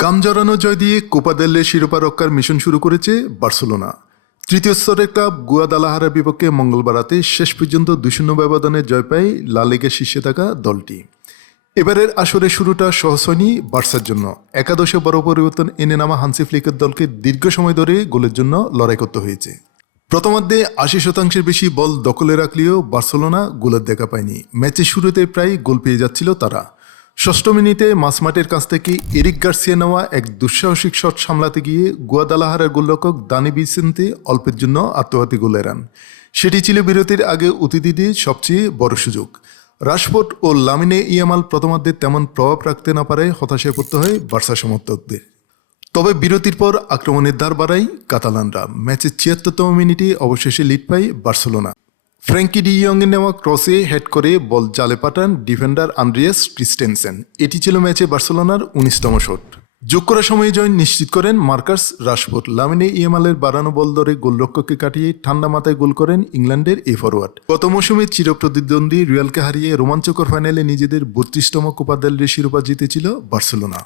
গাম জড়ানো জয় দিয়ে Copa del রে শিরোপা রক্ষার মিশন শুরু করেছে বার্সেলোনা। তৃতীয় স্তরের ক্লাব গুয়াদালাহারার বিপক্ষে মঙ্গলবার রাতে শেষ পর্যন্ত 2-0 ব্যবধানে জয় পায় লা লিগার শীর্ষে থাকা দলটি। এবারের আসরের শুরুটা সহজ হয়নি বার্সার জন্য। একাদশে বড় পরিবর্তন এনে নামা হান্সি ফ্লিকের দলকে দীর্ঘ সময় ধরে গোলের জন্য লড়াই করতে হয়েছে। প্রথমার্ধে 80% বেশি বল দখলে রাখলেও বার্সেলোনা গোলের দেখা পায়নি। ম্যাচের শুরুতে প্রায় গোল পেয়ে যাচ্ছিল তারা। ষষ্ঠ মিনিটে মাঝমাঠের কাছ থেকে এরিক গার্সিয়া নেওয়া এক দুঃসাহসিক শট সামলাতে গিয়ে গুয়াদালাহারার গোলরক্ষক দানি ভিসেন্তে অল্পের জন্য আত্মঘাতী গোল এড়ান। সেটি ছিল বিরতির আগে অতিথিদের সবচেয়ে বড় সুযোগ। রাশফোর্ড ও লামিনে ইয়ামাল প্রথমার্ধে তেমন প্রভাব রাখতে না পারায় হতাশায় পড়তে হয় বার্সা সমর্থকদের। তবে বিরতির পর আক্রমণের ধার বাড়ায় কাতালানরা। ম্যাচের 76তম মিনিটে অবশেষে লিড পায় বার্সেলোনা। ফ্র্যাঙ্কি ডি ইয়ংয়ের নেওয়া ক্রসে হেড করে বল জালে পাঠান ডিফেন্ডার আন্দ্রিয়াস ক্রিস্টেনসেন। এটি ছিল ম্যাচে বার্সেলোনার 19তম শট। যোগ করার সময়ে জয় নিশ্চিত করেন মার্কাস রাশফোর্ড। লামিনে ইয়ামালের বাড়ানো বল ধরে গোলরক্ষককে কাটিয়ে ঠান্ডা মাথায় গোল করেন ইংল্যান্ডের এই ফরওয়ার্ড। গত মৌসুমে চিরপ্রতিদ্বন্দ্বী রিয়ালকে হারিয়ে রোমাঞ্চকর ফাইনালে নিজেদের 32তম কোপা দেল রে শিরোপা জিতেছিল বার্সেলোনা।